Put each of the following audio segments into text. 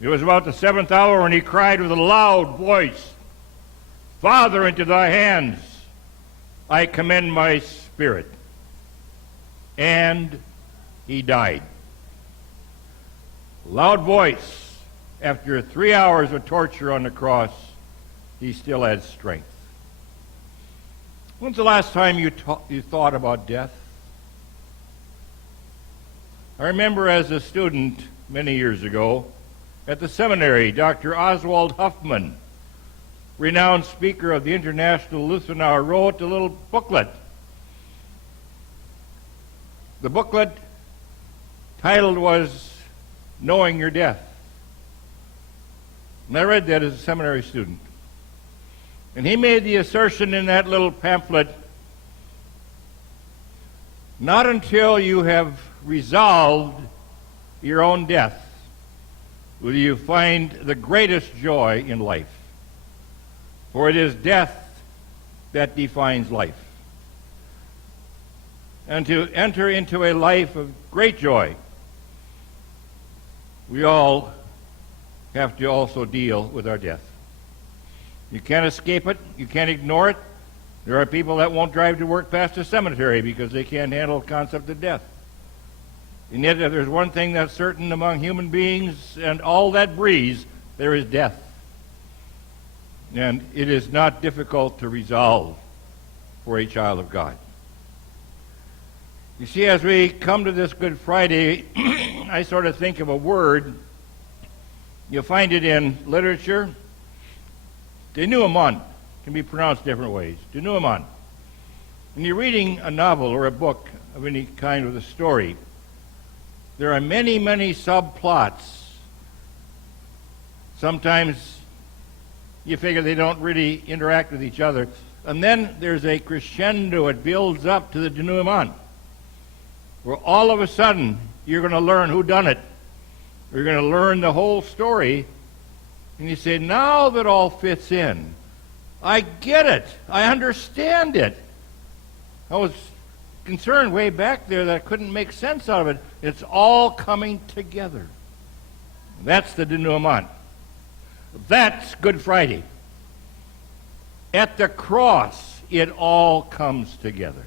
It was about the seventh hour, and he cried with a loud voice, Father, into thy hands I commend my spirit. And he died. Loud voice. After 3 hours of torture on the cross, he still had strength. When's the last time you thought about death? I remember as a student many years ago at the seminary, Dr. Oswald Huffman, renowned speaker of the International Lutheran Hour, wrote a little booklet. The booklet titled was Knowing Your Death. And I read that as a seminary student. And he made the assertion in that little pamphlet, not until you have resolved your own death will you find the greatest joy in life. For it is death that defines life. And to enter into a life of great joy, we all have to also deal with our death. You can't escape it. You can't ignore it. There are people that won't drive to work past a cemetery because they can't handle the concept of death. And yet, if there's one thing that's certain among human beings and all that breathes, there is death. And it is not difficult to resolve for a child of God. You see, as we come to this Good Friday, I sort of think of a word. You'll find it in literature. Denouement can be pronounced different ways. Denouement. When you're reading a novel or a book of any kind with a story, there are many, many subplots. Sometimes you figure they don't really interact with each other. And then there's a crescendo. It builds up to the denouement, where all of a sudden you're going to learn who done it. You're going to learn the whole story, and you say, now that all fits in, I get it. I understand it. I was concerned way back there that I couldn't make sense out of it. It's all coming together. That's the denouement. That's Good Friday. At the cross, it all comes together.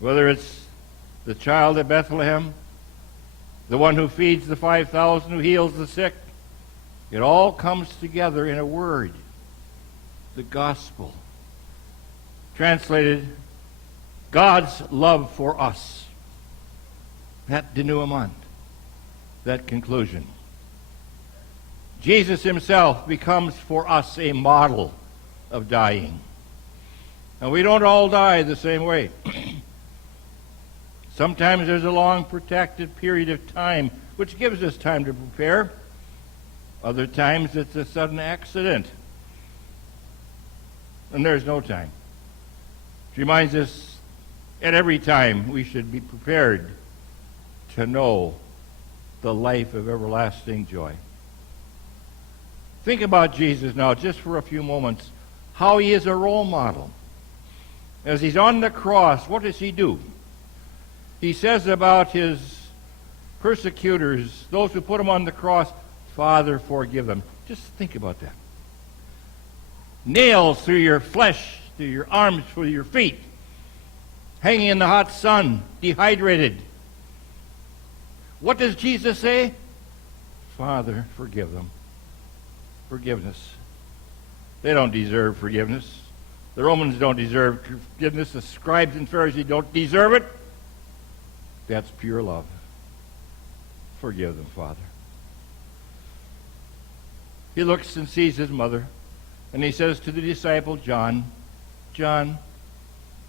Whether it's the child at Bethlehem, the one who feeds the 5,000, who heals the sick, it all comes together in a word, the gospel. Translated, God's love for us. That denouement, that conclusion. Jesus himself becomes for us a model of dying. And we don't all die the same way. Sometimes there's a long protracted period of time which gives us time to prepare. Other times it's a sudden accident. And there's no time. It reminds us at every time we should be prepared to know the life of everlasting joy. Think about Jesus now just for a few moments, how he is a role model. As he's on the cross, what does he do? He says about his persecutors, those who put him on the cross, Father, forgive them. Just think about that. Nails through your flesh, through your arms, through your feet, hanging in the hot sun, dehydrated. What does Jesus say? Father, forgive them. Forgiveness. They don't deserve forgiveness. The Romans don't deserve forgiveness. The scribes and Pharisees don't deserve it. That's pure love. Forgive them, Father. He looks and sees his mother, and he says to the disciple John, John,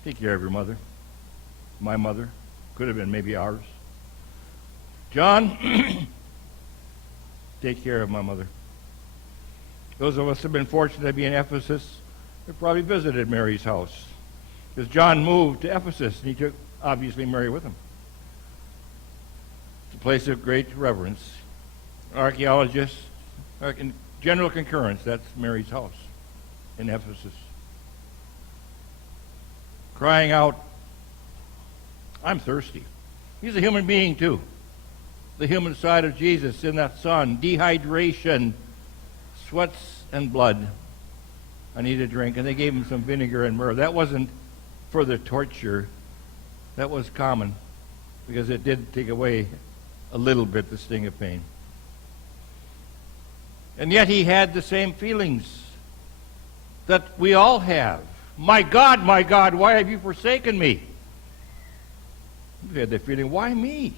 take care of your mother. My mother. Could have been maybe ours. John, take care of my mother. Those of us who have been fortunate to be in Ephesus have probably visited Mary's house, because John moved to Ephesus, and he took, obviously, Mary with him. It's a place of great reverence. Archaeologists, in general concurrence, that's Mary's house in Ephesus. Crying out, I'm thirsty. He's a human being too. the human side of Jesus in that sun. Dehydration, sweats and blood. I need a drink. And they gave him some vinegar and myrrh. That wasn't further torture. That was common, because it did take away a little bit the sting of pain. And yet he had the same feelings that we all have. My God, why have you forsaken me? He had the feeling, why me?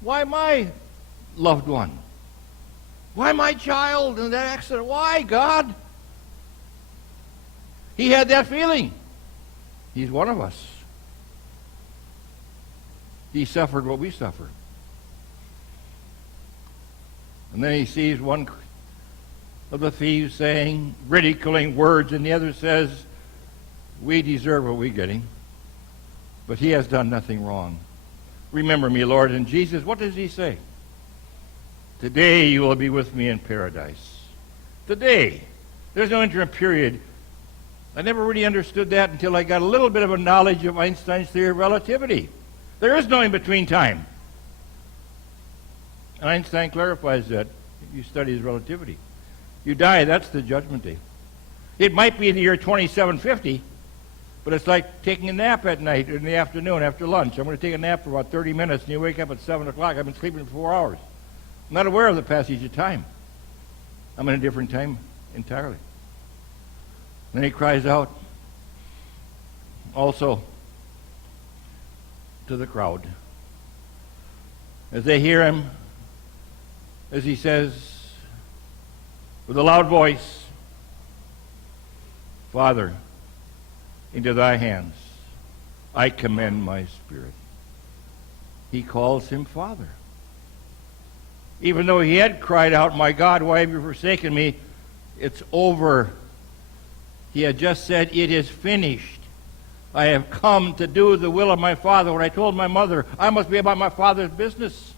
Why my loved one? Why my child in that accident? Why, God? He had that feeling. He's one of us. He suffered what we suffer. And then he sees one of the thieves saying ridiculing words, and the other says, we deserve what we're getting, but he has done nothing wrong. Remember me, Lord. And Jesus, what does he say? Today you will be with me in paradise. Today. There's no interim period. I never really understood that until I got a little bit of a knowledge of Einstein's theory of relativity. There is no in-between time. And Einstein clarifies that if you study his relativity. You die, that's the judgment day. It might be the year 2750, but it's like taking a nap at night or in the afternoon after lunch. I'm going to take a nap for about 30 minutes, and you wake up at 7 o'clock. I've been sleeping for 4 hours. I'm not aware of the passage of time. I'm in a different time entirely. Then he cries out also to the crowd as they hear him, as he says with a loud voice, Father, into thy hands I commend my spirit. He calls him Father. Even though he had cried out, my God, why have you forsaken me? It's over. He had just said, it is finished. I have come to do the will of my Father. When I told my mother, I must be about my Father's business.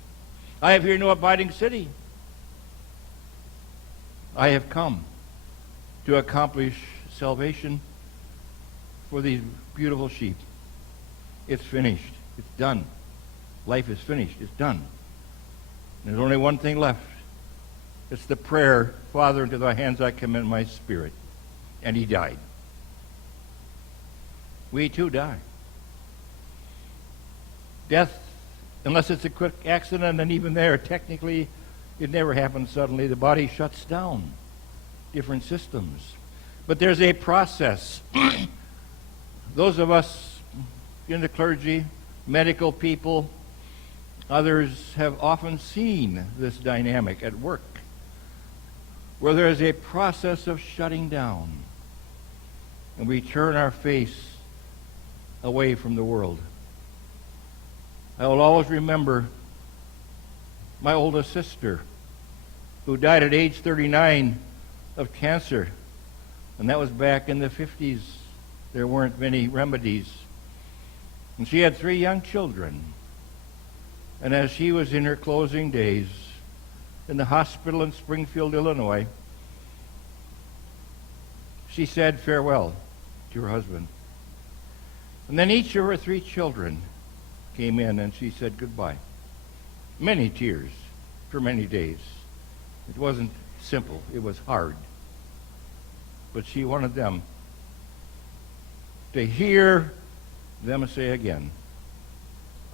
I have here no abiding city. I have come to accomplish salvation for these beautiful sheep. It's finished. It's done. Life is finished. It's done. There's only one thing left. It's the prayer, Father, into thy hands I commend my spirit. And he died. We too die. Death, unless it's a quick accident, and even there, technically, it never happens suddenly. The body shuts down. Different systems. But there's a process. Those of us in the clergy, medical people, others have often seen this dynamic at work, where there is a process of shutting down, and we turn our face away from the world. I will always remember my oldest sister, who died at age 39 of cancer, and that was back in the 50s. There weren't many remedies. And she had 3 young children. And as she was in her closing days in the hospital in Springfield, Illinois, she said farewell to her husband. And then each of her 3 children came in and she said goodbye. Many tears for many days. It wasn't simple. It was hard. But she wanted them to hear them say again,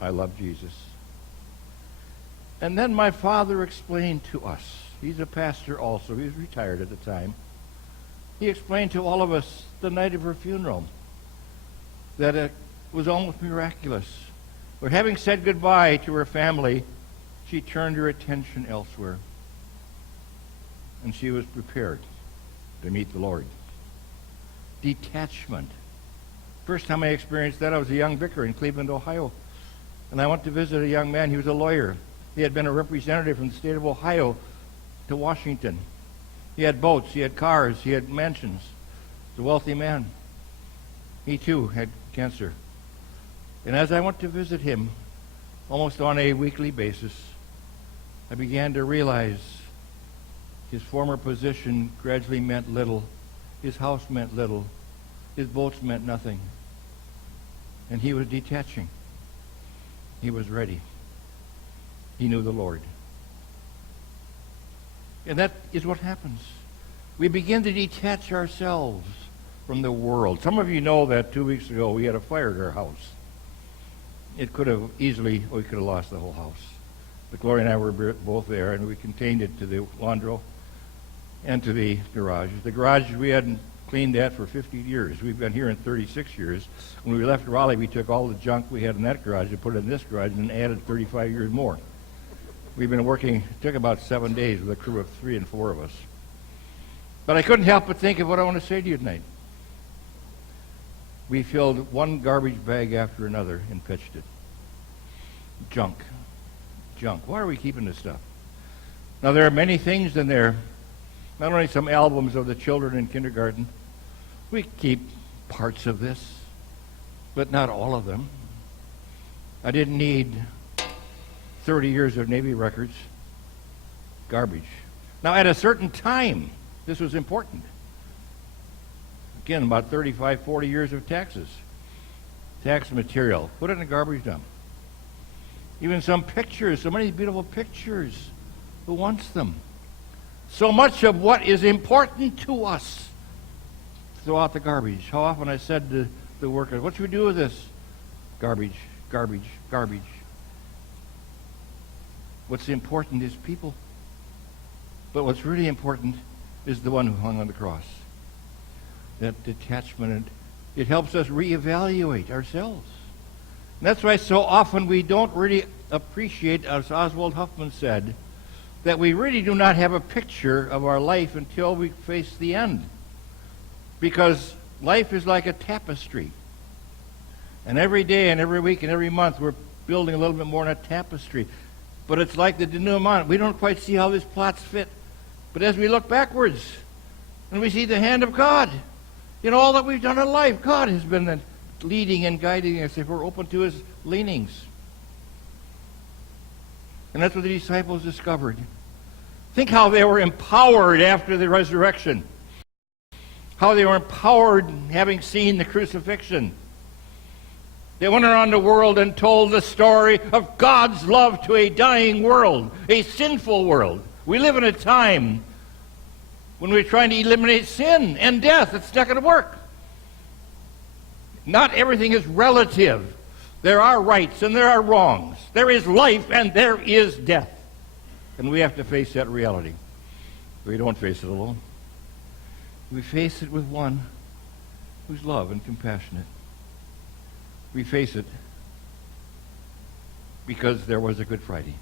I love Jesus. And then my father explained to us, he's a pastor also, he was retired at the time, he explained to all of us the night of her funeral that it was almost miraculous. But having said goodbye to her family, she turned her attention elsewhere. And she was prepared to meet the Lord. Detachment. First time I experienced that, I was a young vicar in Cleveland, Ohio. And I went to visit a young man. He was a lawyer. He had been a representative from the state of Ohio to Washington. He had boats, he had cars, he had mansions. He was a wealthy man. He too had cancer. And as I went to visit him, almost on a weekly basis, I began to realize his former position gradually meant little. His house meant little. His boats meant nothing. And he was detaching. He was ready. he knew the Lord. And that is what happens. We begin to detach ourselves from the world. Some of you know that 2 weeks ago we had a fire at our house. It could have easily, we could have lost the whole house. But Gloria and I were both there, and we contained it to the laundry and to the garage. The garage, we hadn't cleaned that for 50 years. We've been here in 36 years. When we left Raleigh, we took all the junk we had in that garage and put it in this garage and added 35 years more. We've been working, it took about 7 days with a crew of 3 and 4 of us. But I couldn't help but think of what I want to say to you tonight. We filled one garbage bag after another and pitched it. Junk. Why are we keeping this stuff? Now, there are many things in there. Not only some albums of the children in kindergarten. We keep parts of this, but not all of them. I didn't need 30 years of Navy records. Garbage. Now, at a certain time, this was important. Again, about 35, 40 years of taxes. Tax material. Put it in the garbage dump. Even some pictures, so many beautiful pictures. Who wants them? So much of what is important to us, throw out the garbage. How often I said to the workers, what should we do with this? Garbage. What's important is people. But what's really important is the one who hung on the cross. That detachment, it helps us reevaluate ourselves. And that's why so often we don't really appreciate, as Oswald Huffman said, that we really do not have a picture of our life until we face the end. Because life is like a tapestry. And every day and every week and every month we're building a little bit more on a tapestry. But it's like the denouement. We don't quite see how these plots fit. But as we look backwards and we see the hand of God in all that we've done in life, God has been leading and guiding us if we're open to his leanings. And that's what the disciples discovered. Think how they were empowered after the resurrection. How they were empowered having seen the crucifixion. They went around the world and told the story of God's love to a dying world, a sinful world. We live in a time when we're trying to eliminate sin and death. It's not going to work. Not everything is relative. There are rights and there are wrongs. There is life and there is death. And we have to face that reality. We don't face it alone. We face it with one who's love and compassionate. We face it because there was a Good Friday.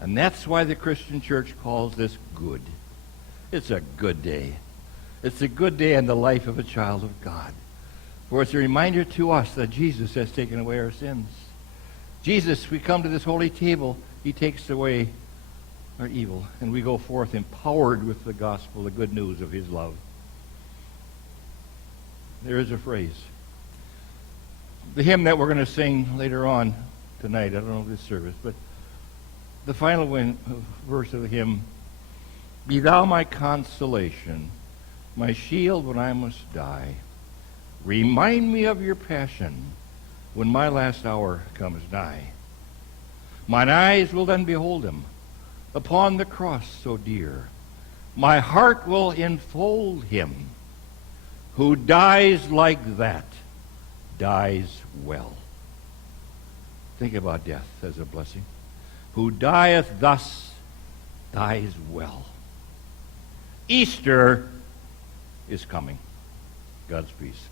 And that's why the Christian church calls this good. It's a good day. It's a good day in the life of a child of God. For it's a reminder to us that Jesus has taken away our sins. Jesus, we come to this holy table, he takes away our evil, and we go forth empowered with the gospel, the good news of his love. There is a phrase. The hymn that we're going to sing later on tonight, I don't know this service, but the final verse of the hymn, "Be thou my consolation, my shield when I must die. Remind me of your passion when my last hour comes nigh. Mine eyes will then behold him upon the cross so dear. My heart will enfold him who dies like that, dies well." Think about death as a blessing. Who dieth thus, dies well. Easter is coming. God's peace.